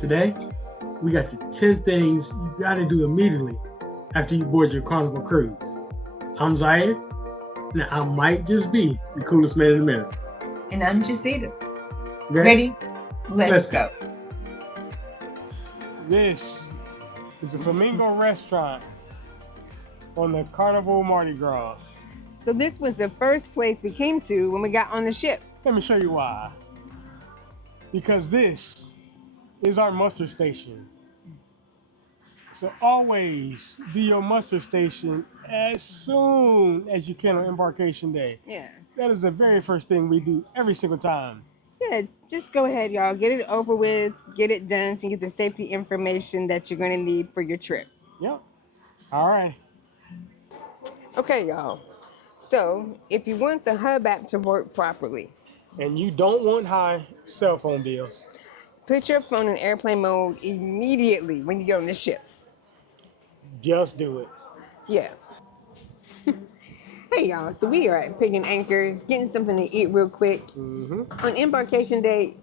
Today, we got the 10 things you gotta do immediately after you board your Carnival cruise. I'm Zaire. Now, I might just be the coolest man in America. And I'm Jacita. Ready? Let's go. This is a Flamingo restaurant on the Carnival Mardi Gras. So this was the first place we came to when we got on the ship. Let me show you why. Because this is our muster station. So always do your muster station as soon as you can on embarkation day. Yeah. That is the very first thing we do every single time. Yeah, just go ahead, y'all. Get it over with, get it done so you get the safety information that you're going to need for your trip. Yep. All right. Okay, y'all. So if you want the Hub app to work properly, And you don't want high cell phone bills. put your phone in airplane mode immediately when you get on the ship. Just do it. Yeah. Hey, y'all. So we are at Pig and Anchor, getting something to eat real quick. Mm-hmm. On embarkation day,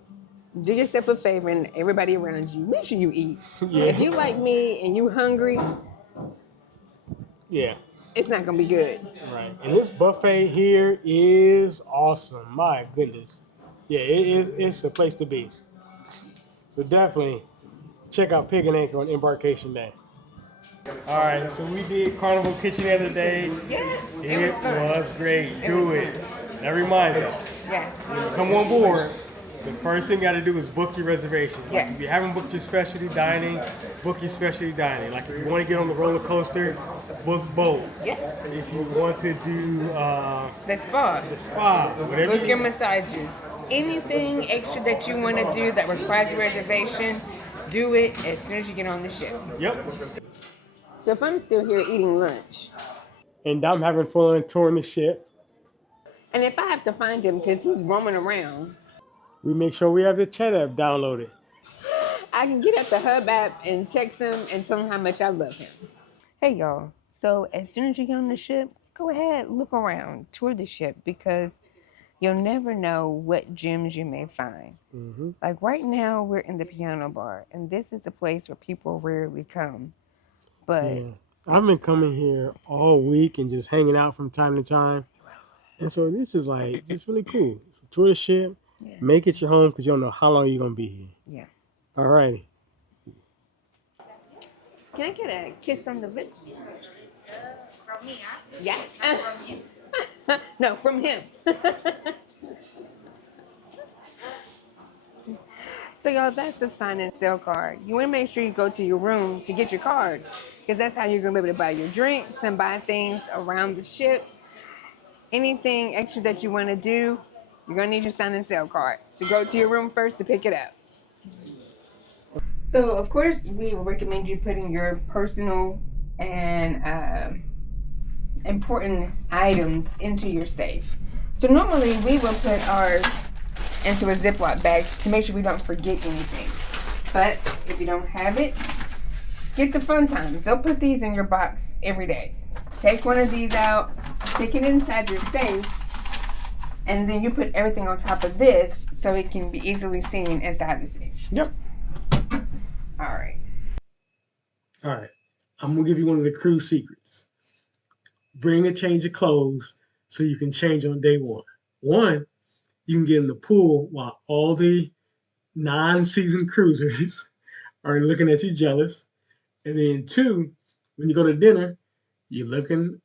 do yourself a favor and everybody around you, make sure you eat. Yeah. If you like me and you hungry, Yeah. it's not gonna be good. Right. And this buffet here is awesome. My goodness. Yeah, it's a place to be. So definitely check out Pig and Anchor on embarkation day. All right, so we did Carnival Kitchen the other day. Yeah, It was great. Do was it. Now reminder, Yeah. when you come on board, the first thing you got to do is book your reservation. Like Yeah. if you haven't booked your specialty dining, book your specialty dining. Like if you want to get on the roller coaster, book both. Yeah. If you want to do The spa. the spa, whatever. Book your massages. Anything extra that you want to do that requires a reservation, do it as soon as you get on the ship. Yep. So if I'm still here eating lunch, And I'm having fun touring the ship. and if I have to find him because he's roaming around, We make sure we have the chat app downloaded. I can get at the Hub app and text him and tell him how much I love him. Hey, y'all. So as soon as you get on the ship, go ahead, look around, tour the ship, because you'll never know what gems you may find. Mm-hmm. Like right now, we're in the piano bar, and this is a place where people rarely come. But Yeah. I've been coming here all week and just hanging out from time to time. And so this is like just really cool. So tour the ship, yeah, make it your home because you don't know how long you're going to be here. yeah. All righty. Can I get a kiss on the lips? From me, Yeah. From you. No, from him. So y'all, that's the sign and sell card. You want to make sure you go to your room to get your card, because that's how you're going to be able to buy your drinks and buy things around the ship. Anything extra that you want to do, you're going to need your sign and sell card. So go to your room first to pick it up. So, of course, we recommend you putting your personal and important items into your safe. So normally we will put ours into a Ziploc bag to make sure we don't forget anything. But if you don't have it, get the fun times. They'll put these in your box every day. Take one of these out, stick it inside your safe, and then you put everything on top of this so it can be easily seen inside the safe. Yep. All right. All right. I'm going to give you one of the cruise secrets. Bring a change of clothes so you can change on day one. One, you can get in the pool while all the non-seasoned cruisers are looking at you jealous. And then two, when you go to dinner, you're looking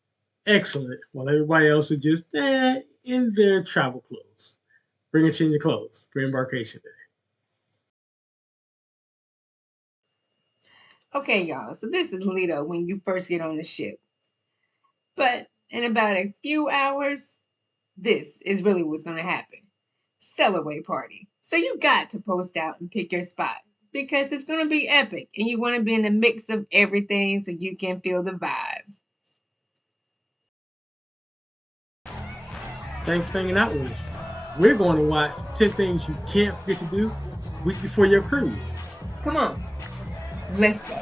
excellent while everybody else is just in their travel clothes. Bring a change of clothes for embarkation day. Okay, y'all. So this is Lido when you first get on the ship. But in about a few hours, this is really what's going to happen. Sail away party. So you got to post out and pick your spot because it's going to be epic and you want to be in the mix of everything so you can feel the vibe. Thanks for hanging out with us. We're going to watch 10 things you can't forget to do week before your cruise. Come on. Let's go.